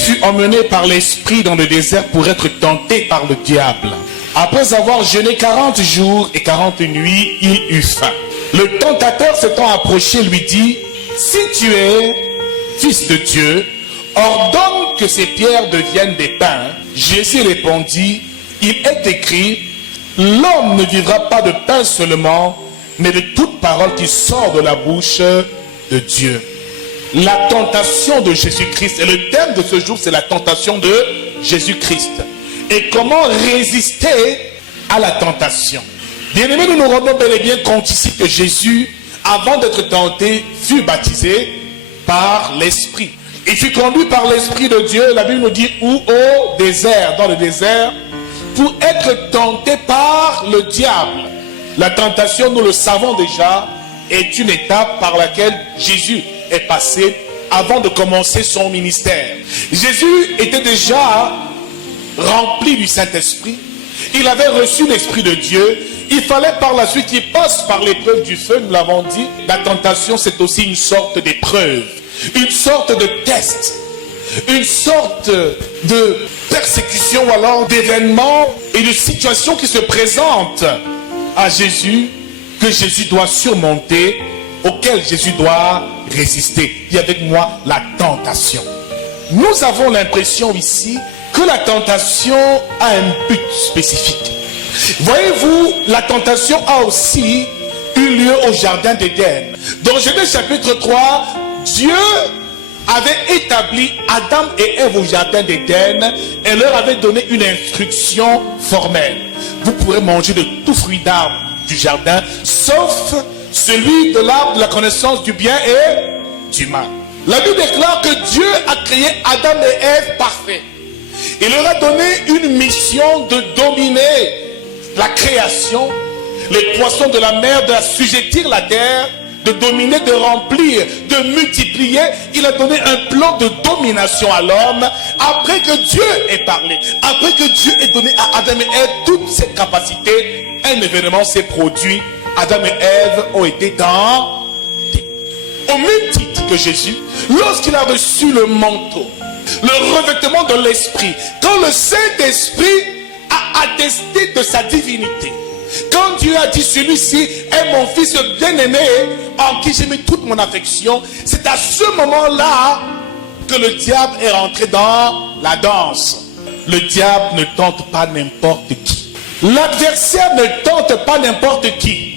fut emmené par l'esprit dans le désert pour être tenté par le diable. Après avoir jeûné 40 jours et 40 nuits, il eut faim. Le tentateur s'étant approché lui dit, si tu es fils de Dieu, ordonne que ces pierres deviennent des pains. Jésus répondit, il est écrit, l'homme ne vivra pas de pain seulement, mais de toute parole qui sort de la bouche de Dieu. La tentation de Jésus-Christ, et le thème de ce jour, c'est la tentation de Jésus-Christ. Et comment résister à la tentation. Bien-aimés, nous nous rendons bel et bien compte ici que Jésus, avant d'être tenté, fut baptisé par l'Esprit. Il fut conduit par l'Esprit de Dieu, la Bible nous dit, ou au désert, dans le désert, pour être tenté par le diable. La tentation, nous le savons déjà, est une étape par laquelle Jésus est passé avant de commencer son ministère. Jésus était déjà rempli du Saint-Esprit. Il avait reçu l'Esprit de Dieu. Il fallait par la suite qu'il passe par l'épreuve du feu, nous l'avons dit. La tentation, c'est aussi une sorte d'épreuve, une sorte de test, une sorte de persécution ou alors d'événements et de situations qui se présentent à Jésus, que Jésus doit surmonter, auquel Jésus doit résister. Il y a avec moi la tentation. Nous avons l'impression ici que la tentation a un but spécifique. Voyez-vous, la tentation a aussi eu lieu au jardin d'Éden. Dans Genèse chapitre 3, Dieu avait établi Adam et Ève au jardin d'Éden et leur avait donné une instruction formelle. Vous pourrez manger de tout fruit d'arbre du jardin, sauf celui de l'arbre de la connaissance du bien et du mal. La Bible déclare que Dieu a créé Adam et Ève parfaits. Il leur a donné une mission de dominer la création, les poissons de la mer, d'assujettir la terre, de dominer, de remplir, de multiplier. Il a donné un plan de domination à l'homme après que Dieu ait parlé, après que Dieu ait donné à Adam et Ève toutes ses capacités. Un événement s'est produit. Adam et Ève ont été tentés. Au même titre que Jésus, lorsqu'il a reçu le manteau, le revêtement de l'Esprit, quand le Saint-Esprit a attesté de sa divinité, quand Dieu a dit celui-ci est mon fils bien-aimé en qui j'ai mis toute mon affection, c'est à ce moment-là que le diable est rentré dans la danse. Le diable ne tente pas n'importe qui. L'adversaire ne tente pas n'importe qui.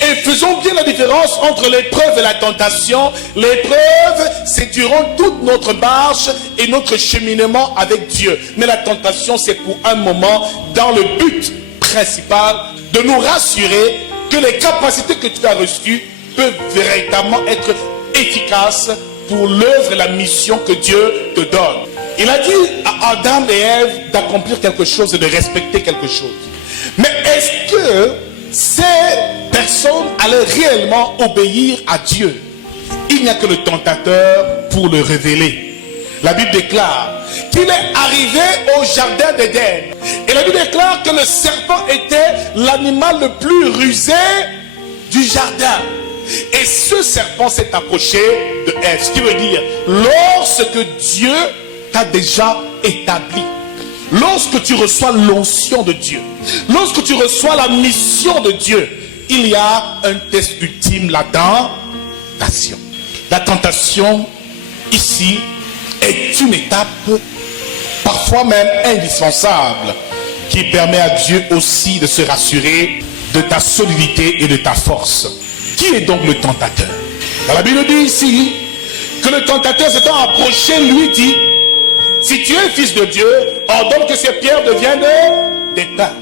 Et faisons bien la différence entre l'épreuve et la tentation. L'épreuve, c'est durant toute notre marche et notre cheminement avec Dieu. Mais la tentation, c'est pour un moment dans le but principal de nous rassurer que les capacités que tu as reçues peuvent véritablement être efficaces pour l'œuvre et la mission que Dieu te donne. Il a dit à Adam et Ève d'accomplir quelque chose et de respecter quelque chose. Mais est-ce que ces personnes allaient réellement obéir à Dieu? Il n'y a que le tentateur pour le révéler. La Bible déclare qu'il est arrivé au jardin d'Éden. Et la Bible déclare que le serpent était l'animal le plus rusé du jardin. Et ce serpent s'est approché de Ève. Ce qui veut dire, lorsque Dieu t'a déjà établi, lorsque tu reçois l'onction de Dieu, lorsque tu reçois la mission de Dieu, il y a un test ultime, la tentation. La tentation, ici, est une étape, parfois même indispensable, qui permet à Dieu aussi de se rassurer de ta solidité et de ta force. Qui est donc le tentateur? Dans la Bible dit ici que le tentateur s'étant approché, lui dit, si tu es fils de Dieu, ordonne que ces pierres deviennent des pains.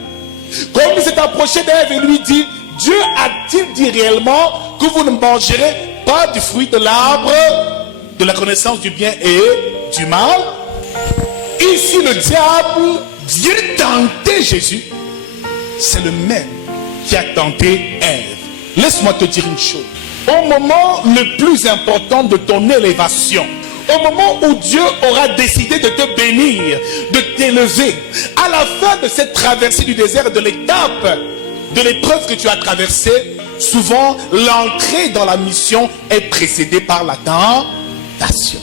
Comme il s'est approché d'Ève et lui dit, Dieu a-t-il dit réellement que vous ne mangerez pas du fruit de l'arbre de la connaissance du bien et du mal? Ici, le diable vient tenter Jésus. C'est le même qui a tenté Ève. Laisse-moi te dire une chose. Au moment le plus important de ton élévation, au moment où Dieu aura décidé de te bénir, de t'élever, à la fin de cette traversée du désert, de l'étape, de l'épreuve que tu as traversée, souvent l'entrée dans la mission est précédée par la tentation.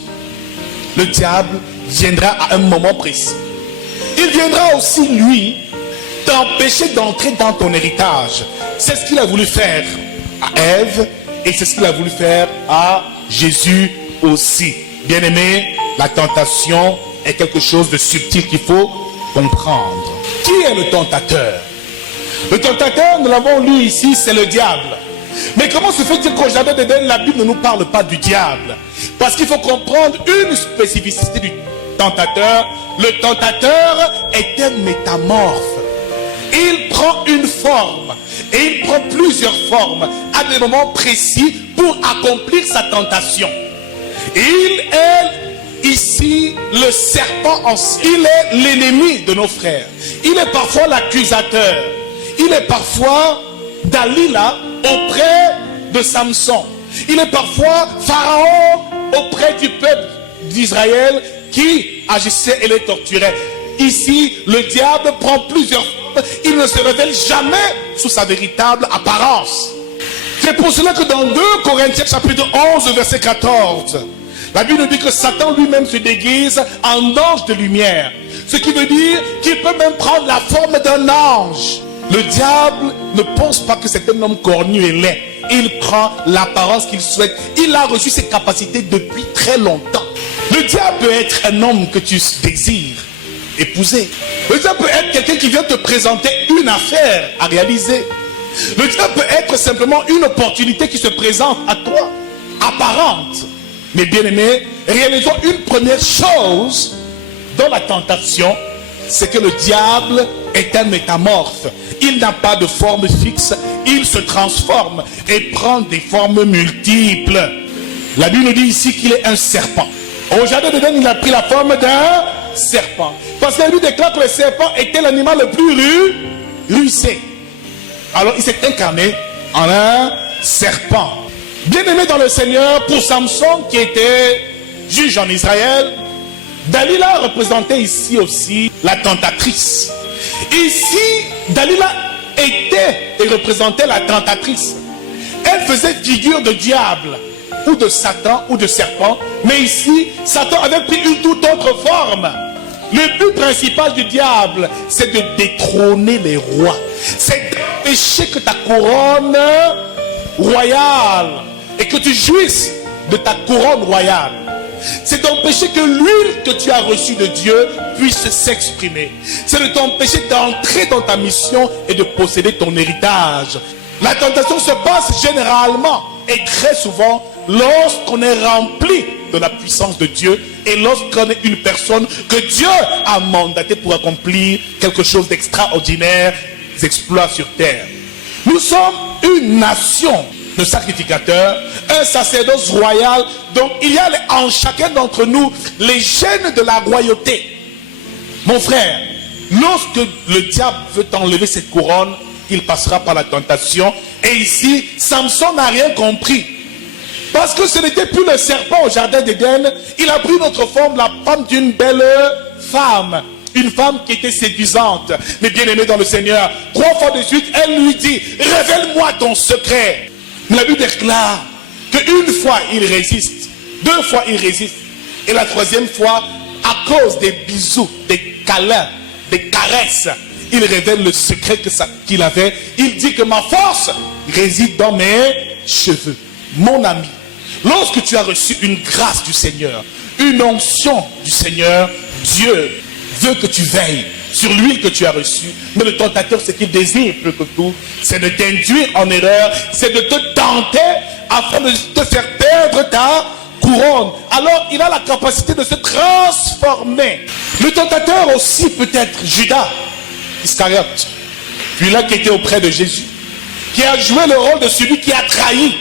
Le diable viendra à un moment précis. Il viendra aussi, lui, t'empêcher d'entrer dans ton héritage. C'est ce qu'il a voulu faire à Ève et c'est ce qu'il a voulu faire à Jésus aussi. Bien-aimé, la tentation est quelque chose de subtil qu'il faut comprendre. Qui est le tentateur? Le tentateur, nous l'avons lu ici, c'est le diable. Mais comment se fait-il qu'au jardin d'Éden, la Bible ne nous parle pas du diable? Parce qu'il faut comprendre une spécificité du tentateur. Le tentateur est un métamorphe. Il prend une forme et il prend plusieurs formes à des moments précis pour accomplir sa tentation. Il est ici le serpent ancien. Il est l'ennemi de nos frères. Il est parfois l'accusateur. Il est parfois Dalila auprès de Samson. Il est parfois Pharaon auprès du peuple d'Israël qui agissait et les torturait. Ici, le diable prend plusieurs formes. Il ne se révèle jamais sous sa véritable apparence. C'est pour cela que dans 2 Corinthiens chapitre 11 verset 14, la Bible nous dit que Satan lui-même se déguise en ange de lumière. Ce qui veut dire qu'il peut même prendre la forme d'un ange. Le diable ne pense pas que c'est un homme cornu et laid. Il prend l'apparence qu'il souhaite. Il a reçu ses capacités depuis très longtemps. Le diable peut être un homme que tu désires épouser. Le diable peut être quelqu'un qui vient te présenter une affaire à réaliser. Le diable peut être simplement une opportunité qui se présente à toi, apparente. Mais bien aimé, réalisons une première chose dans la tentation, c'est que le diable est un métamorphe. Il n'a pas de forme fixe, il se transforme et prend des formes multiples. La Bible nous dit ici qu'il est un serpent. Au jardin d'Éden, il a pris la forme d'un serpent. Parce qu'elle lui déclare que le serpent était l'animal le plus rusé. Alors il s'est incarné en un serpent. Bien-aimé dans le Seigneur, pour Samson qui était juge en Israël, Dalila représentait ici aussi la tentatrice. Ici, Dalila était et représentait la tentatrice. Elle faisait figure de diable, ou de Satan, ou de serpent. Mais ici, Satan avait pris une toute autre forme. Le but principal du diable, c'est de détrôner les rois. C'est d'empêcher que ta couronne royale et que tu jouisses de ta couronne royale. C'est d'empêcher que l'huile que tu as reçue de Dieu puisse s'exprimer. C'est de t'empêcher d'entrer dans ta mission et de posséder ton héritage. La tentation se passe généralement et très souvent lorsqu'on est rempli de la puissance de Dieu et lorsqu'on est une personne que Dieu a mandatée pour accomplir quelque chose d'extraordinaire, des exploits sur terre. Nous sommes une nation de sacrificateurs, un sacerdoce royal. Donc il y a en chacun d'entre nous les gènes de la royauté. Mon frère, lorsque le diable veut t'enlever cette couronne, il passera par la tentation. Et ici, Samson n'a rien compris. Parce que ce n'était plus le serpent au jardin d'Éden. Il a pris notre forme, la forme d'une belle femme. Une femme qui était séduisante. Mais bien aimée dans le Seigneur, 3 fois de suite, elle lui dit, révèle-moi ton secret. La Bible déclare qu'une fois il résiste, 2 fois il résiste, et la 3e fois, à cause des bisous, des câlins, des caresses, il révèle le secret qu'il avait. Il dit que ma force réside dans mes cheveux. Mon ami, lorsque tu as reçu une grâce du Seigneur, une onction du Seigneur, Dieu veut que tu veilles sur l'huile que tu as reçue. Mais le tentateur, ce qu'il désire plus que tout, c'est de t'induire en erreur, c'est de te tenter afin de te faire perdre ta couronne. Alors il a la capacité de se transformer. Le tentateur aussi peut être Judas Iscariote, celui-là qui était auprès de Jésus, qui a joué le rôle de celui qui a trahi.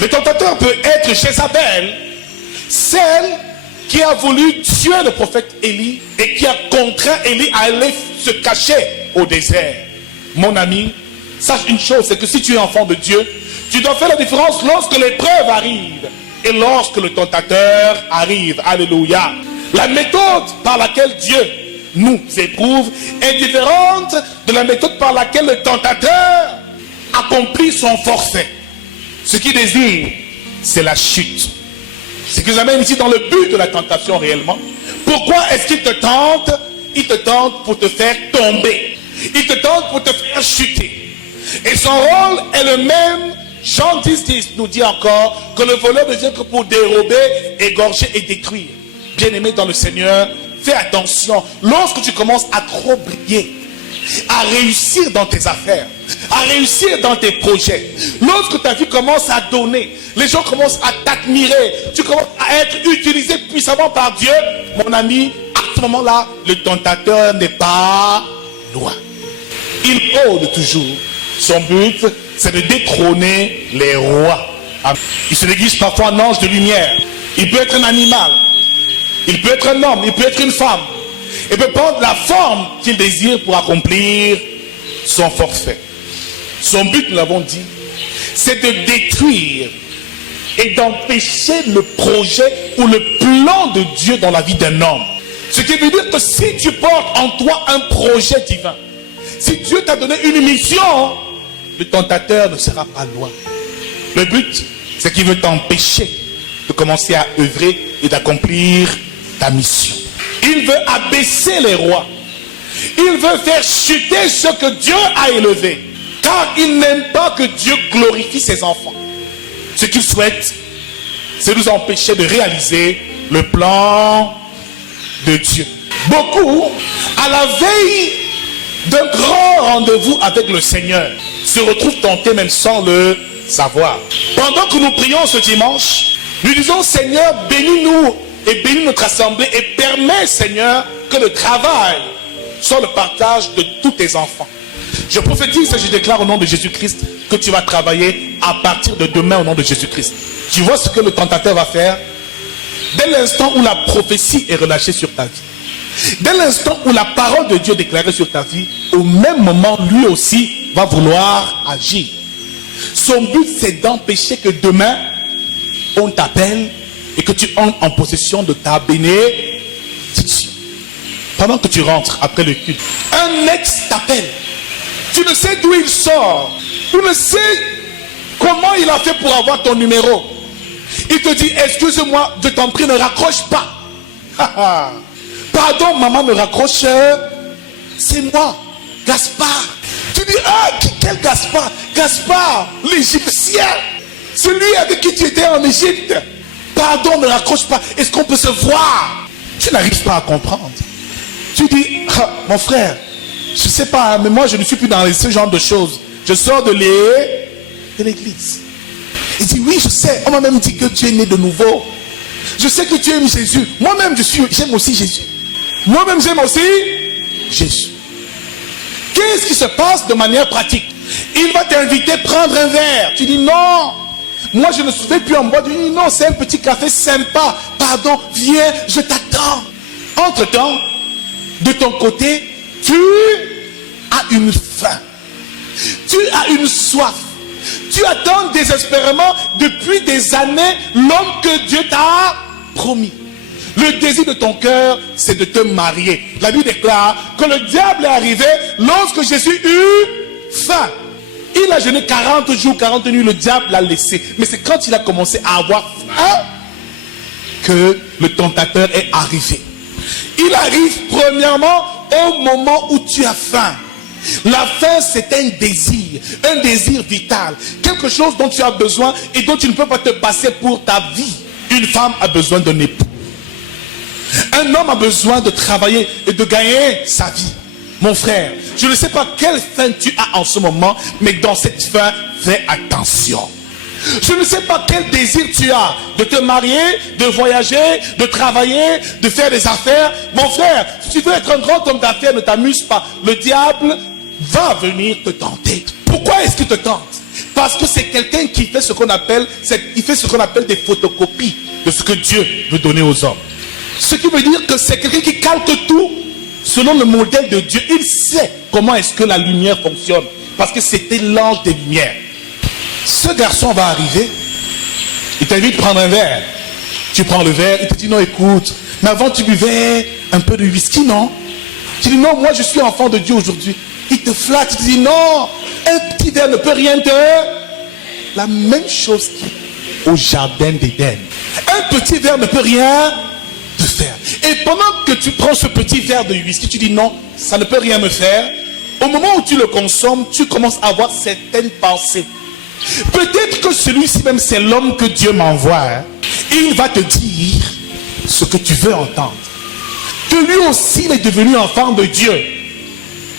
Le tentateur peut être Jézabel, celle qui a voulu tuer le prophète Élie et qui a contraint Élie à aller se cacher au désert. Mon ami, sache une chose, c'est que si tu es enfant de Dieu, tu dois faire la différence lorsque l'épreuve arrive et lorsque le tentateur arrive. Alléluia. La méthode par laquelle Dieu nous éprouve est différente de la méthode par laquelle le tentateur accomplit son forfait. Ce qu'il désire, c'est la chute. Ce qui nous amène ici dans le but de la tentation réellement. Pourquoi est-ce qu'il te tente? Il te tente pour te faire tomber. Il te tente pour te faire chuter. Et son rôle est le même. Jean 10 nous dit encore que le voleur ne vient que pour dérober, égorger et détruire. Bien-aimé dans le Seigneur, fais attention. Lorsque tu commences à trop briller, à réussir dans tes affaires, à réussir dans tes projets, lorsque ta vie commence à donner, les gens commencent à t'admirer, tu commences à être utilisé puissamment par Dieu, mon ami, à ce moment-là, le tentateur n'est pas loin. Il rôde toujours. Son but, c'est de détrôner les rois. Il se déguise parfois en ange de lumière. Il peut être un animal. Il peut être un homme. Il peut être une femme. Il peut prendre la forme qu'il désire pour accomplir son forfait. Son but, nous l'avons dit, c'est de détruire et d'empêcher le projet ou le plan de Dieu dans la vie d'un homme. Ce qui veut dire que si tu portes en toi un projet divin, si Dieu t'a donné une mission, le tentateur ne sera pas loin. Le but, c'est qu'il veut t'empêcher de commencer à œuvrer et d'accomplir ta mission. Il veut abaisser les rois. Il veut faire chuter ce que Dieu a élevé. Car il n'aime pas que Dieu glorifie ses enfants. Ce qu'il souhaite, c'est nous empêcher de réaliser le plan de Dieu. Beaucoup, à la veille d'un grand rendez-vous avec le Seigneur, se retrouvent tentés même sans le savoir. Pendant que nous prions ce dimanche, nous disons: Seigneur, bénis-nous et bénis notre assemblée et permets, Seigneur, que le travail soit le partage de tous tes enfants. Je prophétise et je déclare au nom de Jésus-Christ que tu vas travailler à partir de demain au nom de Jésus-Christ. Tu vois ce que le tentateur va faire? Dès l'instant où la prophétie est relâchée sur ta vie, dès l'instant où la parole de Dieu est déclarée sur ta vie, au même moment, lui aussi va vouloir agir. Son but, c'est d'empêcher que demain, on t'appelle et que tu entres en possession de ta bénédiction. Pendant que tu rentres après le culte, un ex t'appelle. Tu ne sais d'où il sort. Tu ne sais comment il a fait pour avoir ton numéro. Il te dit: excuse-moi, je t'en prie, ne raccroche pas. Pardon, maman, ne raccroche. C'est moi, Gaspard. Tu dis: ah, quel Gaspard? Gaspard, l'Égyptien. Celui avec qui tu étais en Égypte. Pardon, ne raccroche pas. Est-ce qu'on peut se voir? Tu n'arrives pas à comprendre. Tu dis: ah, mon frère, je ne sais pas, mais moi je ne suis plus dans ce genre de choses. Je sors de l'église. Il dit: oui, je sais. On m'a même dit que tu es né de nouveau. Je sais que tu aimes Jésus. Moi-même, j'aime aussi Jésus. Moi-même, j'aime aussi Jésus. Qu'est-ce qui se passe de manière pratique? Il va t'inviter à prendre un verre. Tu dis: non, moi je ne souffle plus en bois. Tu dis: non, c'est un petit café sympa. Pardon, viens, je t'attends. Entre-temps, de ton côté, tu as une faim. Tu as une soif. Tu attends désespérément depuis des années l'homme que Dieu t'a promis. Le désir de ton cœur, c'est de te marier. La Bible déclare que le diable est arrivé lorsque Jésus eut faim. Il a jeûné 40 jours, 40 nuits, le diable l'a laissé. Mais c'est quand il a commencé à avoir faim que le tentateur est arrivé. Il arrive premièrement au moment où tu as faim. La faim, c'est un désir vital, quelque chose dont tu as besoin et dont tu ne peux pas te passer pour ta vie. Une femme a besoin d'un époux. Un homme a besoin de travailler et de gagner sa vie. Mon frère, je ne sais pas quelle faim tu as en ce moment, mais dans cette faim, fais attention. Je ne sais pas quel désir tu as de te marier, de voyager, de travailler, de faire des affaires. Mon frère, si tu veux être un grand homme d'affaires, ne t'amuse pas. Le diable va venir te tenter. Pourquoi est-ce qu'il te tente? Parce que c'est quelqu'un qui fait ce qu'on appelle, des photocopies de ce que Dieu veut donner aux hommes. Ce qui veut dire que c'est quelqu'un qui calque tout selon le modèle de Dieu. Il sait comment est-ce que la lumière fonctionne. Parce que c'était l'ange des lumières. Ce garçon va arriver, il t'invite à prendre un verre. Tu prends le verre, il te dit: non, écoute, mais avant tu buvais un peu de whisky, non? Tu dis: non, moi je suis enfant de Dieu aujourd'hui. Il te flatte, il te dit: non, un petit verre ne peut rien te... La même chose qu'au jardin d'Éden. Un petit verre ne peut rien te faire. Et pendant que tu prends ce petit verre de whisky, tu dis non, ça ne peut rien me faire. Au moment où tu le consommes, tu commences à avoir certaines pensées. Peut-être que celui-ci même, c'est l'homme que Dieu m'envoie. Hein. Il va te dire ce que tu veux entendre. Que lui aussi, il est devenu enfant de Dieu.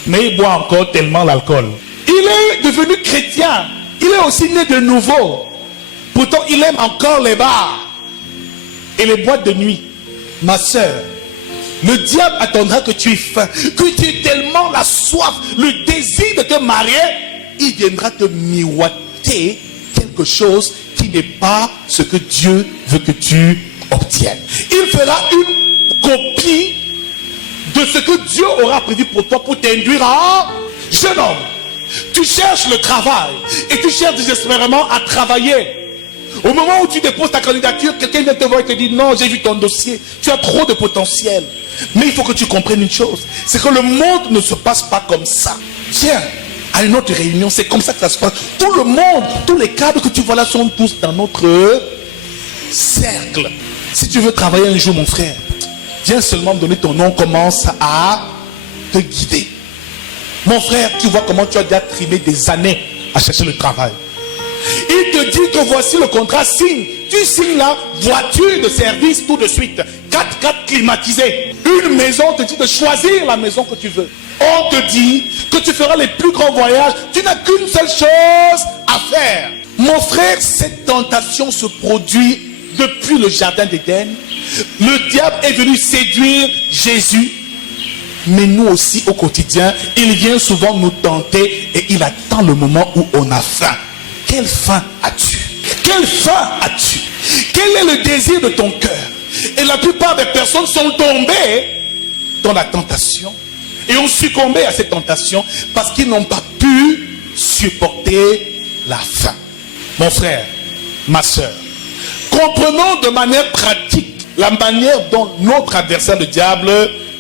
Mais il boit encore tellement l'alcool. Il est devenu chrétien. Il est aussi né de nouveau. Pourtant, il aime encore les bars et les boîtes de nuit. Ma soeur, le diable attendra que tu aies faim, que tu aies tellement la soif, le désir de te marier. Il viendra te miroiter quelque chose qui n'est pas ce que Dieu veut que tu obtiennes. Il fera une copie de ce que Dieu aura prévu pour toi, pour t'induire en jeune homme. Tu cherches le travail et tu cherches désespérément à travailler. Au moment où tu déposes ta candidature, quelqu'un vient te voir et te dit non, j'ai vu ton dossier, tu as trop de potentiel. Mais il faut que tu comprennes une chose, c'est que le monde ne se passe pas comme ça. Tiens, à une autre réunion, c'est comme ça que ça se passe. Tout le monde, tous les cadres que tu vois là sont tous dans notre cercle. Si tu veux travailler un jour, mon frère, viens seulement me donner ton nom, commence à te guider. Mon frère, tu vois comment tu as déjà trimé des années à chercher le travail. Il te dit que voici le contrat, signe. Tu signes la voiture de service tout de suite. 4x4 climatisé. Une maison, on te dit de choisir la maison que tu veux. On te dit que tu feras les plus grands voyages. Tu n'as qu'une seule chose à faire. Mon frère, cette tentation se produit depuis le jardin d'Éden. Le diable est venu séduire Jésus. Mais nous aussi au quotidien, il vient souvent nous tenter et il attend le moment où on a faim. Quelle faim as-tu? Quelle faim as-tu? Quel est le désir de ton cœur? Et la plupart des personnes sont tombées dans la tentation et ont succombé à cette tentation parce qu'ils n'ont pas pu supporter la faim. Mon frère, ma soeur, comprenons de manière pratique la manière dont notre adversaire le diable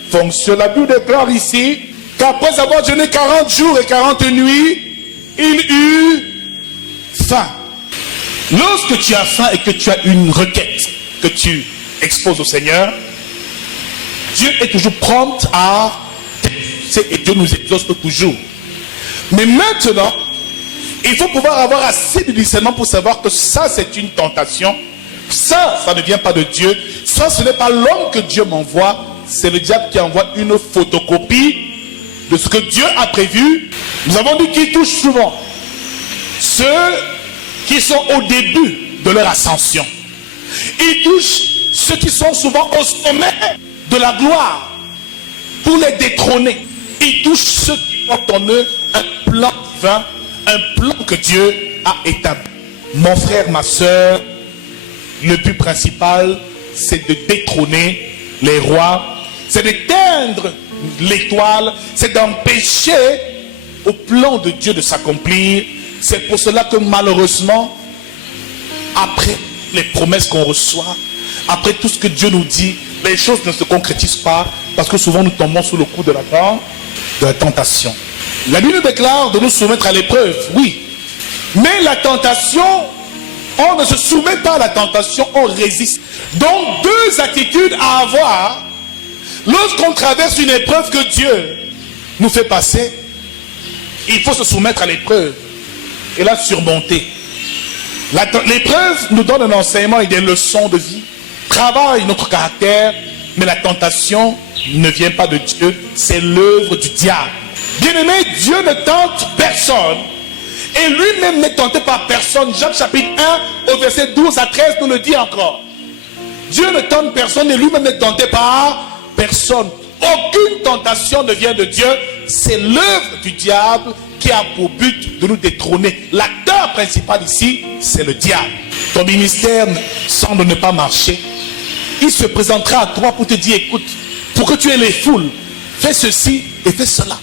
fonctionne. La Bible déclare ici qu'après avoir jeûné 40 jours et 40 nuits, il eut faim. Lorsque tu as faim et que tu as une requête que tu exposes au Seigneur, Dieu est toujours prompt à t'exaucer et Dieu nous exauce toujours. Mais maintenant, il faut pouvoir avoir assez de discernement pour savoir que ça c'est une tentation. Ça ne vient pas de Dieu. Ça, ce n'est pas l'homme que Dieu m'envoie. C'est le diable qui envoie une photocopie de ce que Dieu a prévu. Nous avons dit qu'il touche souvent ceux qui sont au début de leur ascension. Il touche ceux qui sont souvent au sommet de la gloire pour les détrôner. Il touche ceux qui portent en eux un plan divin, un plan que Dieu a établi. Mon frère, ma soeur, le but principal, c'est de détrôner les rois, c'est d'éteindre l'étoile, c'est d'empêcher au plan de Dieu de s'accomplir. C'est pour cela que malheureusement, après les promesses qu'on reçoit, après tout ce que Dieu nous dit, les choses ne se concrétisent pas parce que souvent nous tombons sous le coup de la tentation. La Bible déclare de nous soumettre à l'épreuve, oui. Mais la tentation, on ne se soumet pas à la tentation, on résiste. Donc deux attitudes à avoir lorsqu'on traverse une épreuve que Dieu nous fait passer. Il faut se soumettre à l'épreuve et la surmonter. L'épreuve nous donne un enseignement et des leçons de vie, travaille notre caractère, mais la tentation ne vient pas de Dieu, c'est l'œuvre du diable. Bien-aimé, Dieu ne tente personne et lui-même n'est tenté par personne. Jacques chapitre 1 au verset 12 à 13 nous le dit encore. Dieu ne tente personne et lui-même n'est tenté par personne. Aucune tentation ne vient de Dieu, c'est l'œuvre du diable qui a pour but de nous détrôner. L'acteur principal ici, c'est le diable. Ton ministère semble ne pas marcher. Il se présentera à toi pour te dire, écoute, pour que tu aies les foules, fais ceci et fais cela.